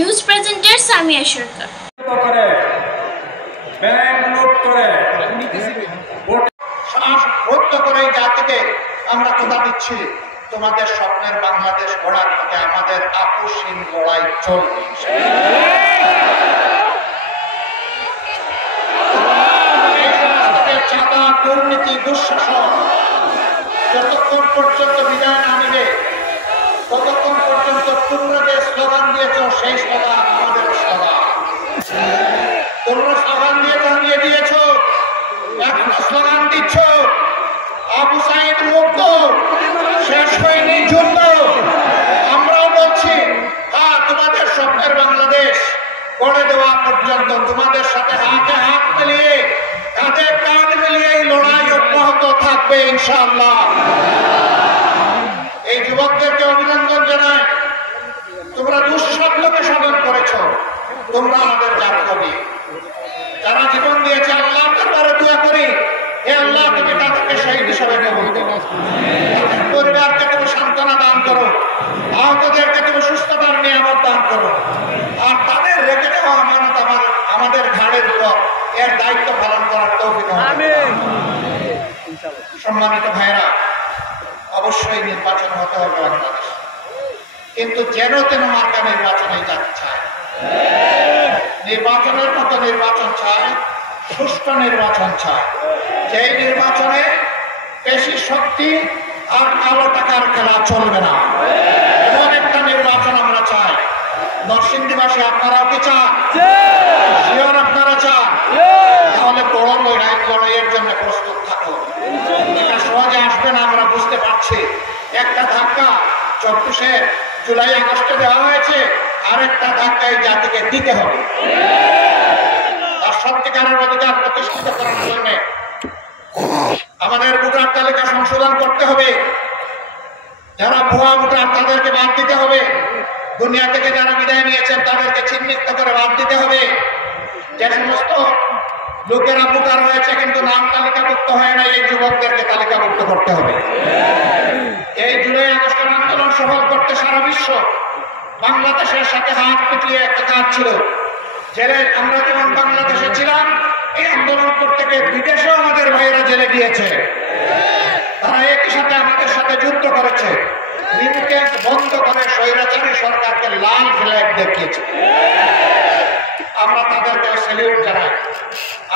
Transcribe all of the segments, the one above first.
News presenter Samia সরকার। জাতিকে আমরা কথা দিচ্ছি, তোমাদের স্বপ্নের বাংলাদেশ গড়ার পথে আমাদের আপোষহীন লড়াই চলবে। চাঁদা, দুর্নীতি, দুঃশাসন যতক্ষণ পর্যন্ত বিদায় না নেবে ততক্ষণ পর্যন্ত তোমরা যে স্লোগান দিয়েছ সেই স্লোগান আমাদের স্লোগান। তোমরা স্লোগান দিয়ে জানিয়ে দিয়েছ, এখন স্লোগান দিচ্ছ আবু সাইদ মুক্ত, শেষ হয়নি যুদ্ধ। আমরাও বলছি হ্যাঁ, তোমাদের স্বপ্নের বাংলাদেশ গড়ে দেওয়া পর্যন্ত তোমাদের সাথে হাতে হাত মিলিয়ে কাঁধে কাঁধ মিলিয়ে এই লড়াই অব্যাহত থাকবে ইনশাআল্লাহ। এই যুবকদেরকে অভিনন্দন জানাই, তোমরা দুঃস্বপ্নকে সাধন করেছ। তোমরা আমাদের জাতীয়, যারা জীবন দিয়েছে আল্লাহর দরবারে দোয়া করি, হে আল্লাহ তুমি তাদেরকে শহীদ হিসেবে কবুল করো, তাদের পরিবারকে তুমি সান্ত্বনা দান করো, আহতদেরকে তুমি সুস্থতার নিয়ামত দান করো, আর তাদের রেখে দেওয়া আমানত আমাদের ঘাড়ের উপর এর দায়িত্ব পালন করার তৌফিক দান করো। সম্মানিত ভাইরা, অবশ্যই নির্বাচন হতে হবে বাংলাদেশ, কিন্তু যেন তেন মার্কা নির্বাচনে যেতে চায়। নির্বাচনের মতো নির্বাচন চায়, সুষ্ঠু নির্বাচন চায়, যেই নির্বাচনে বেশি শক্তি আর কালো টাকার খেলা চলবে না। এমন একটা নির্বাচন আমরা চাই। নরসিংদীবাসী আপনারাও কি চান? শিওর আপনারা চান? তাহলে বড় লড়াইয়ের জন্য প্রস্তুত থাকুন। এটা সহজে আসবে না আমরা বুঝতে পারছি। একটা ধাক্কা 24শে জুলাই আগস্টে দেওয়া হয়েছে, আরেকটা ধাক্কা এই জাতিকে দিতে হবে। তার সত্যিকারের অধিকার প্রতিষ্ঠিত করার জন্য আমাদের ভোটার তালিকা সংশোধন করতে হবে। যারা ভুয়া ভোটার তাদেরকে বাদ দিতে হবে। দুনিয়া থেকে যারা বিদায় নিয়েছেন তাদেরকে চিহ্নিত করে বাদ দিতে হবে। যে সমস্ত লোকেরা ভোটার হয়েছে কিন্তু নাম তালিকাভুক্ত হয় না, এই যুবকদেরকে তালিকাভুক্ত করতে হবে। এই জুলাই আগস্টের আন্দোলন সফল করতে সারা বিশ্ব বাংলাদেশের সাথে হাত মিটিয়ে একটা কাজ ছিল। জেলে আমরা যেমন বাংলাদেশে ছিলাম, এই আন্দোলন করতে গিয়ে বিদেশেও আমাদের ভাইয়েরা জেলে গিয়েছে। তারা একই সাথে আমাদের সাথে যুদ্ধ করেছে, রিমিটেন্স বন্ধ করে স্বৈরাচারী সরকারকে লাল ফ্ল্যাগ দেখিয়েছে। আমরা তাদেরকে স্যালিউট জানাই।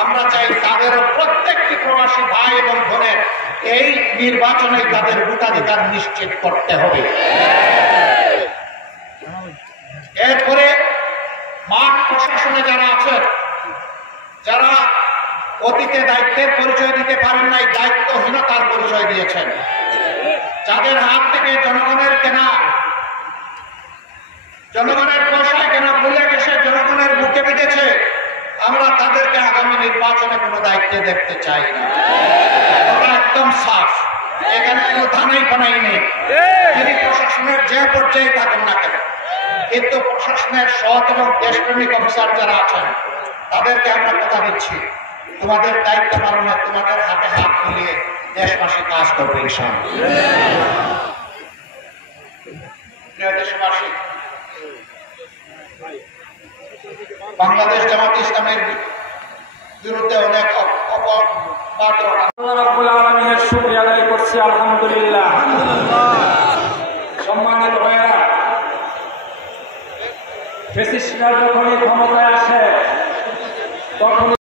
আমরা চাই তাদেরও প্রত্যেকটি প্রবাসী ভাই এবং বোনের এই নির্বাচনে তাদের ভোটাধিকার নিশ্চিত করতে হবে। এরপরে মাঠ প্রশাসনে যারা আছেন, যারা অতীতে দায়িত্বের পরিচয় দিতে পারেন নাই, দায়িত্বহীনতার পরিচয় দিয়েছেন, যাদের হাত থেকে জনগণের কেনা, জনগণের পয়সায় কেনা ভুলে গেছে, জনগণের বুকে বিঁধেছে, আমরা তাদেরকে আগামী নির্বাচনে কোনো দায়িত্বে দেখতে চাই না। আমরা একদম সাফ, এখানে কোনো ধানাই পানাই নেই। তিনি প্রশাসনের যে পর্যায়ে থাকেন না কেন, কিন্তু প্রশাসনের সৎ এবং দেশপ্রেমিক অফিসার যারা আছেন তাদেরকে আমরা কথা দিচ্ছি, তোমাদের দায়িত্ব পালনে তোমাদের হাতে হাত মিলিয়ে দেশবাসী কাজ করবে ইনশাআল্লাহ। প্রিয় দেশবাসী, বাংলাদেশ জামাত ইসলামের বিরুদ্ধে অনেক আলমিনের শুকরিয়া আদায় করছি। আলহামদুলিল্লাহ। সম্মানিত ভাইয়েরা, ফ্যাসিস্টরা যখনই ক্ষমতায় আসে তখন